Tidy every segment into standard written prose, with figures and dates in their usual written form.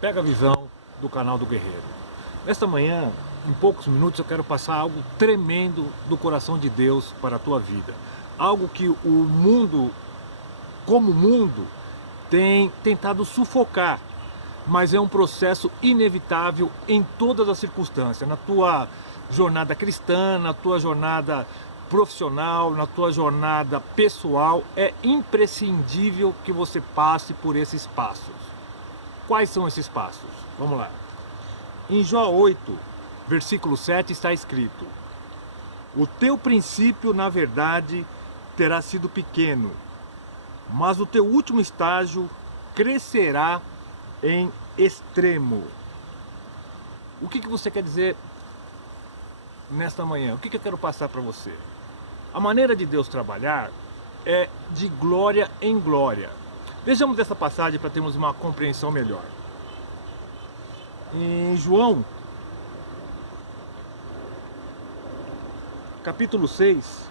Pega a visão do canal do Guerreiro. Nesta manhã, em poucos minutos, eu quero passar algo tremendo do coração de Deus para a tua vida. Algo que o mundo, como mundo, tem tentado sufocar, mas é um processo inevitável em todas as circunstâncias, na tua jornada cristã, na tua jornada profissional, na tua jornada pessoal, é imprescindível que você passe por esses passos. Quais são esses passos? Vamos lá. Em Jó 8, versículo 7 está escrito: o teu princípio, na verdade, terá sido pequeno, mas o teu último estágio crescerá em extremo. O que você quer dizer nesta manhã? O que eu quero passar para você? A maneira de Deus trabalhar é de glória em glória. Vejamos essa passagem para termos uma compreensão melhor. Em João, capítulo 6,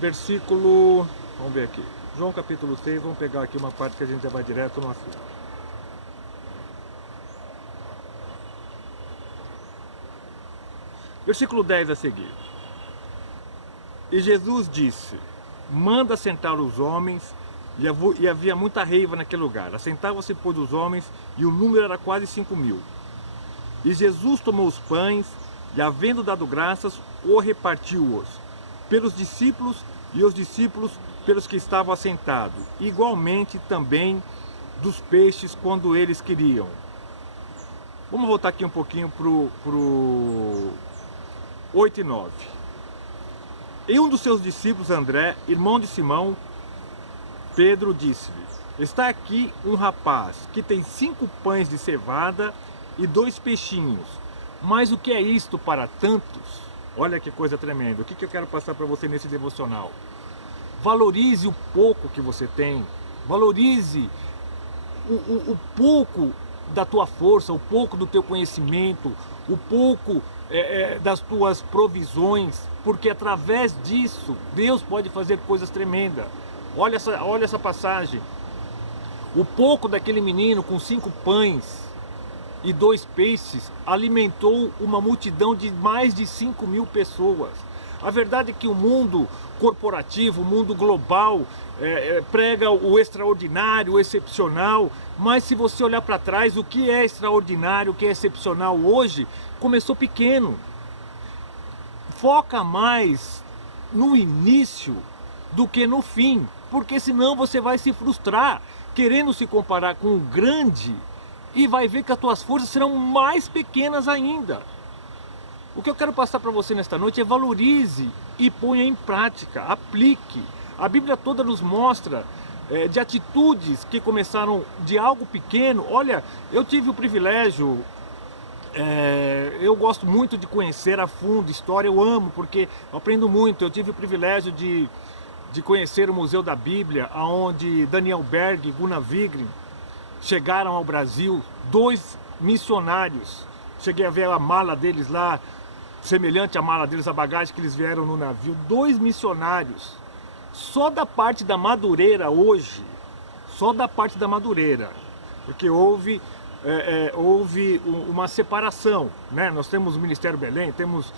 versículo... Vamos ver aqui. João capítulo 6, vamos pegar aqui uma parte que a gente já vai direto no assunto. Versículo 10 a seguir. E Jesus disse: manda sentar os homens, e havia muita reiva naquele lugar. Assentavam-se, pois, os homens, e o número era quase 5.000. E Jesus tomou os pães, e havendo dado graças, o repartiu-os pelos discípulos, e os discípulos pelos que estavam assentados, igualmente também dos peixes quando eles queriam. Vamos voltar aqui um pouquinho para o 8 e 9. E um dos seus discípulos, André, irmão de Simão, Pedro, disse-lhe: está aqui um rapaz que tem 5 pães de cevada e 2 peixinhos, mas o que é isto para tantos? Olha que coisa tremenda. O que eu quero passar para você nesse devocional? Valorize o pouco que você tem, valorize o pouco da tua força, o pouco do teu conhecimento, o pouco das tuas provisões, porque através disso Deus pode fazer coisas tremendas. Olha essa passagem. O pouco daquele menino com 5 pães e 2 peixes alimentou uma multidão de mais de 5.000 pessoas. A verdade é que o mundo corporativo, o mundo global, prega o extraordinário, o excepcional, mas se você olhar para trás, o que é extraordinário, o que é excepcional hoje, começou pequeno. Foca mais no início do que no fim, porque senão você vai se frustrar, querendo se comparar com o grande, e vai ver que as tuas forças serão mais pequenas ainda. O que eu quero passar para você nesta noite é: valorize e ponha em prática, aplique. A Bíblia toda nos mostra de atitudes que começaram de algo pequeno. Olha, eu tive o privilégio, eu gosto muito de conhecer a fundo história, eu amo, porque eu aprendo muito. Eu tive o privilégio de conhecer o Museu da Bíblia, onde Daniel Berg e Gunnar Wigren chegaram ao Brasil, 2 missionários. Cheguei a ver a mala deles lá, semelhante à mala deles, a bagagem que eles vieram no navio. 2 missionários. Só da parte da Madureira hoje, só da parte da Madureira, porque houve uma separação, né? Nós temos o Ministério Belém, temos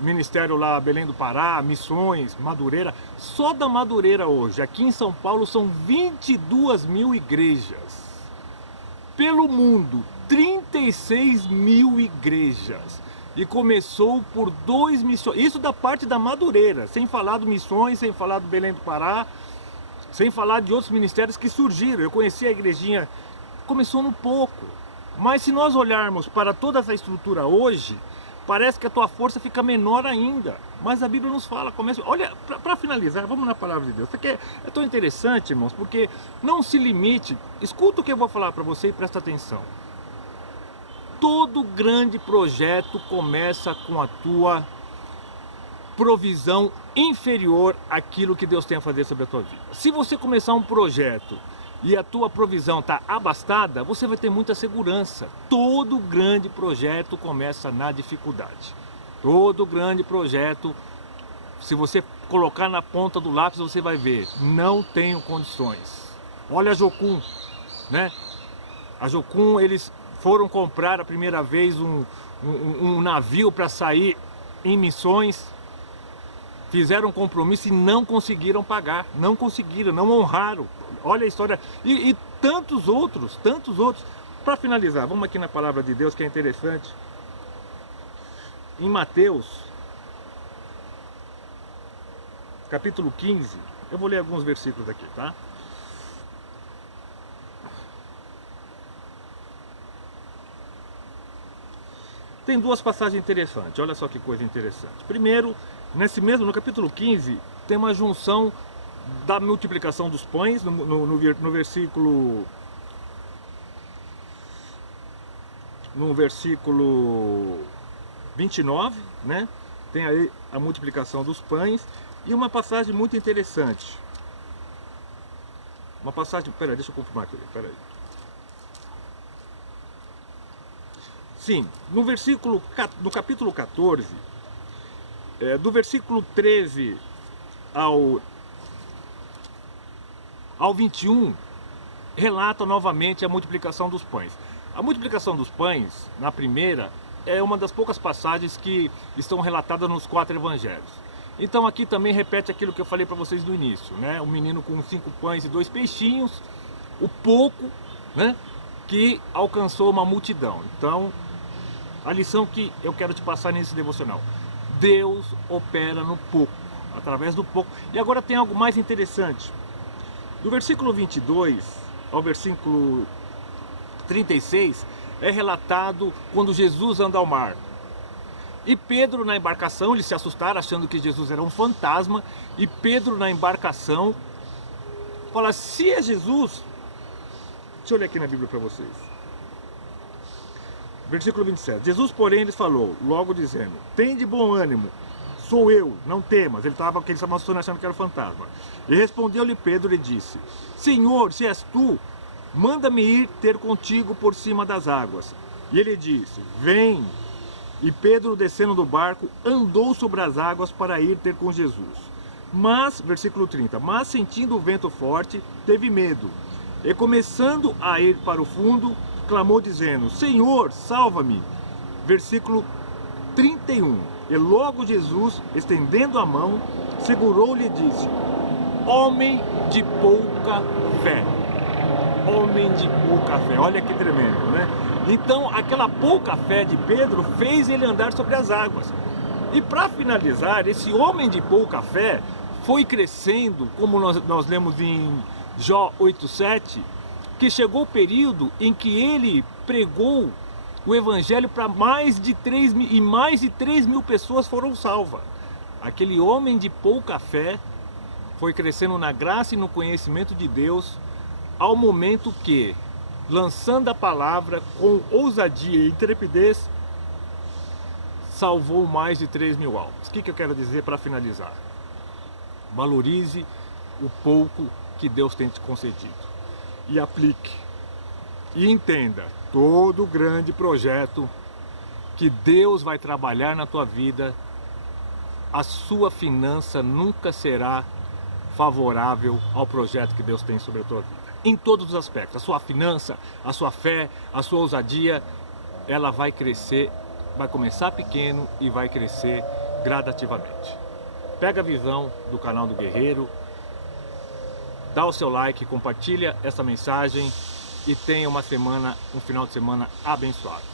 Ministério lá Belém do Pará, Missões, Madureira. Só da Madureira hoje, aqui em São Paulo, são 22.000 igrejas. Pelo mundo, 36.000 igrejas. E começou por 2 missões. Isso da parte da Madureira, sem falar do Missões, sem falar do Belém do Pará, sem falar de outros ministérios que surgiram. Eu conheci a igrejinha, começou no pouco. Mas se nós olharmos para toda essa estrutura hoje, parece que a tua força fica menor ainda. Mas a Bíblia nos fala, começa. Olha, para finalizar, vamos na palavra de Deus. Isso aqui é tão interessante, irmãos, porque não se limite. Escuta o que eu vou falar para você e presta atenção. Todo grande projeto começa com a tua provisão inferior àquilo que Deus tem a fazer sobre a tua vida. Se você começar um projeto e a tua provisão está abastada, você vai ter muita segurança. Todo grande projeto começa na dificuldade. Todo grande projeto, se você colocar na ponta do lápis, você vai ver, não tenho condições. Olha a Jocum, né? A Jocum, eles foram comprar a primeira vez um navio para sair em missões, fizeram um compromisso e não conseguiram pagar, não conseguiram, não honraram. Olha a história, e tantos outros. Para finalizar, vamos aqui na palavra de Deus, que é interessante. Em Mateus, capítulo 15, eu vou ler alguns versículos aqui, tá? Tem duas passagens interessantes, olha só que coisa interessante. Primeiro, no capítulo 15, tem uma junção da multiplicação dos pães, no versículo 29, né? Tem aí a multiplicação dos pães e uma passagem muito interessante. Uma passagem, peraí, deixa eu confirmar aqui, peraí. Sim, no capítulo 14, do versículo 13 ao 21, relata novamente a multiplicação dos pães. A multiplicação dos pães, na primeira, é uma das poucas passagens que estão relatadas nos 4 evangelhos. Então aqui também repete aquilo que eu falei para vocês no início, né? O menino com 5 pães e 2 peixinhos, o pouco, né, que alcançou uma multidão. Então, a lição que eu quero te passar nesse devocional: Deus opera no pouco, através do pouco. E agora tem algo mais interessante. Do versículo 22 ao versículo 36 é relatado quando Jesus anda ao mar. E Pedro na embarcação, eles se assustaram achando que Jesus era um fantasma. E Pedro na embarcação fala: se é Jesus... Deixa eu ler aqui na Bíblia para vocês. Versículo 27. Jesus, porém, lhes falou, logo dizendo: tem de bom ânimo, sou eu, não temas. Eles estavam assustando achando que era um fantasma. E respondeu-lhe Pedro e disse: Senhor, se és tu, manda-me ir ter contigo por cima das águas. E ele disse: vem. E Pedro, descendo do barco, andou sobre as águas para ir ter com Jesus. Mas, versículo 30, mas sentindo o vento forte, teve medo. E começando a ir para o fundo, clamou dizendo: Senhor, salva-me. Versículo 31. E logo Jesus, estendendo a mão, segurou-lhe e disse: homem de pouca fé. Homem de pouca fé. Olha que tremendo, né? Então, aquela pouca fé de Pedro fez ele andar sobre as águas. E para finalizar, esse homem de pouca fé foi crescendo, como nós lemos em Jó 8,7, que chegou o período em que ele pregou o evangelho para mais de 3 mil, e mais de 3 mil pessoas foram salvas. Aquele homem de pouca fé foi crescendo na graça e no conhecimento de Deus, ao momento que, lançando a palavra com ousadia e intrepidez, salvou mais de 3 mil almas. O que eu quero dizer para finalizar? Valorize o pouco que Deus tem te concedido e aplique. E entenda, todo grande projeto que Deus vai trabalhar na tua vida, a sua finança nunca será favorável ao projeto que Deus tem sobre a tua vida. Em todos os aspectos, a sua finança, a sua fé, a sua ousadia, ela vai crescer, vai começar pequeno e vai crescer gradativamente. Pega a visão do canal do Guerreiro, dá o seu like, compartilha essa mensagem e tenha um final de semana abençoado.